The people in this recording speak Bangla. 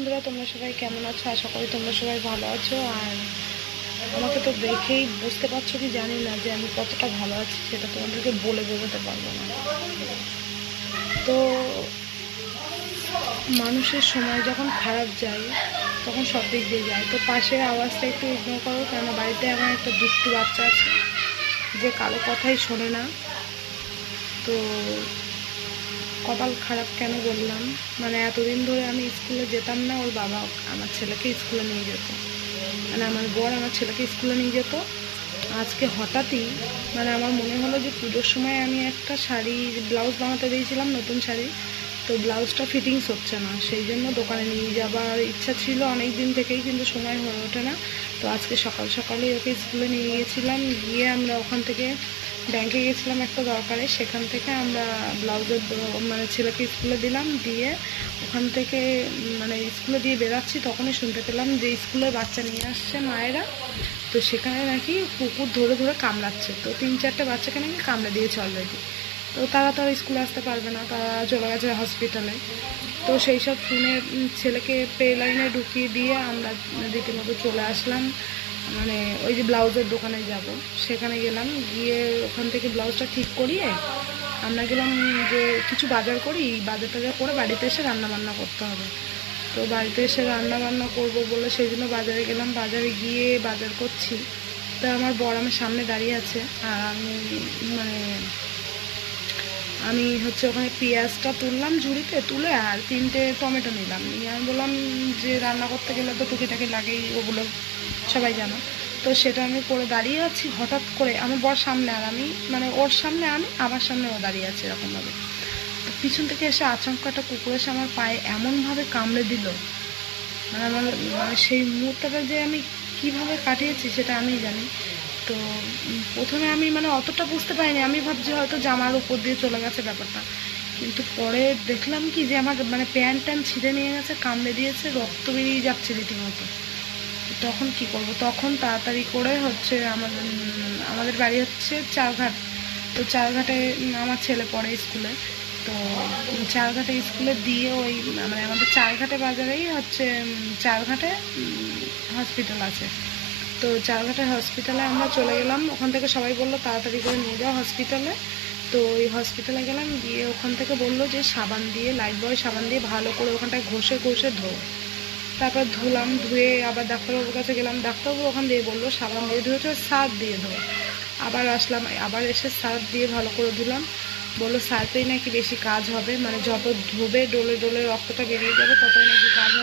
বন্ধুরা, তোমরা সবাই কেমন আছো? আশা করি তোমরা সবাই ভালো আছো। আর আমাকে তো দেখেই বুঝতে পারছো কি জানি না যে আমি কতটা ভালো আছি, সেটা তোমাদেরকে বলে বোঝাতে পারবো না। তো মানুষের সময় যখন খারাপ যায় তখন সব দিক দিয়ে যায়। তো পাশের আওয়াজটা একটু ইগনোর করো, কেননা বাড়িতে আমার একটা দুষ্টু বাচ্চা আছে যে কারো কথাই শোনে না। তো কপাল খারাপ কেন বললাম, মানে এতদিন ধরে আমি স্কুলে যেতাম না, ওর বাবা আমার ছেলেকে স্কুলে নিয়ে যেত, মানে আমার বর আমার ছেলেকে স্কুলে নিয়ে যেত। আজকে হঠাৎই মানে আমার মনে হলো যে পুজোর সময় আমি একটা শাড়ি ব্লাউজ বানাতে দিয়েছিলাম, নতুন শাড়ি। তো ব্লাউজটা ফিটিংস হচ্ছে না, সেই জন্য দোকানে নিয়ে যাবার ইচ্ছা ছিল অনেক দিন থেকেই, কিন্তু সময় হয়ে ওঠে না। তো আজকে সকাল সকালেই ওকে স্কুলে নিয়ে গিয়েছিলাম, গিয়ে আমরা ওখান থেকে ব্যাংকে গেছিলাম একটা দরকারে, সেখান থেকে আমরা ব্লাউজের মানে ছেলেকে স্কুলে দিলাম, দিয়ে ওখান থেকে মানে স্কুলে দিয়ে বেরাচ্ছি, তখনই শুনতে পেলাম যে স্কুলে বাচ্চা নিয়ে আসছে মায়েরা। তো সেখানে নাকি কুকুর ধরে ধরে কামড়াচ্ছে, তো 3-4টে বাচ্চাকে নাকি কামড়ে দিয়েছে অলরেডি। তো তারা তো আর স্কুলে আসতে পারবে না, তারা চলে গেছে হসপিটালে। তো সেই সব শুনে ছেলেকে পে লাইনে ঢুকিয়ে দিয়ে আমরা রীতিমতো চলে আসলাম, মানে ওই যে ব্লাউজের দোকানে যাব, সেখানে গেলাম। গিয়ে ওখান থেকে ব্লাউজটা ঠিক করিয়ে আমরা গেলাম যে কিছু বাজার করি, বাজার টাজার করে বাড়িতে এসে রান্না বান্না করতে হবে। তো বাড়িতে এসে রান্না বান্না করবো বলে সেই জন্য বাজারে গেলাম। বাজারে গিয়ে বাজার করছি, তো আমার বর আমার সামনে দাঁড়িয়ে আছে, আর আমি হচ্ছে ওখানে পেঁয়াজটা তুললাম ঝুড়িতে তুলে, আর 3টে টমেটো নিলাম, নিয়ে আমি বললাম যে রান্না করতে গেলে তো টুকিটাকি লাগেই, ওগুলো সবাই জানো। তো সেটা আমি করে দাঁড়িয়ে আছি, হঠাৎ করে আমার বর সামনে, আর আমি মানে ওর সামনে আমি, আমার সামনে ও দাঁড়িয়ে আছে এরকমভাবে। তো পিছন থেকে এসে আচমকা একটা কুকুর এসে আমার পায়ে এমনভাবে কামড়ে দিল, মানে আমার মানে সেই মুহূর্তটা যে আমি কীভাবে কাটিয়েছি সেটা আমি জানি। তো প্রথমে আমি মানে অতটা বুঝতে পারিনি, আমি ভাবছি হয়তো জামার উপর দিয়ে চলে গেছে ব্যাপারটা, কিন্তু পরে দেখলাম কি যে আমার মানে প্যান্ট ট্যান্ট ছিঁড়ে নিয়ে গেছে, কামড়ে দিয়েছে, রক্ত বেরিয়ে যাচ্ছে রীতিমতো। তখন কি করব, তখন তাড়াতাড়ি করে হচ্ছে আমাদের বাড়ি হচ্ছে চারঘাট। তো চারঘাটে আমার ছেলে পড়ে স্কুলে। তো চারঘাটে স্কুলে দিয়ে ওই মানে আমাদের চারঘাটে বাজারেই হচ্ছে চারঘাটে হসপিটাল আছে। তো চারঘাটে হসপিটালে আমরা চলে গেলাম, ওখান থেকে সবাই বললো তাড়াতাড়ি করে নিয়ে যাও হসপিটালে। তো ওই হসপিটালে গেলাম, গিয়ে ওখান থেকে বললো যে সাবান দিয়ে, লাইফবয় সাবান দিয়ে ভালো করে ওখানটায় ঘষে ঘষে ধো। তারপর ধুলাম, ধুয়ে আবার ডাক্তারবাবুর কাছে গেলাম, ডাক্তারবাবু ওখান দিয়ে বললো সাবান দিয়ে ধুয়েছে, সার্ফ দিয়ে ধো। আবার আসলাম, আবার এসে সার্ফ দিয়ে ভালো করে ধুলাম, বললো সার্ফেই নাকি বেশি কাজ হবে, মানে যত ধোবে ডলে ডলে রক্তটা বেরিয়ে যাবে ততই নাকি কাজ হবে।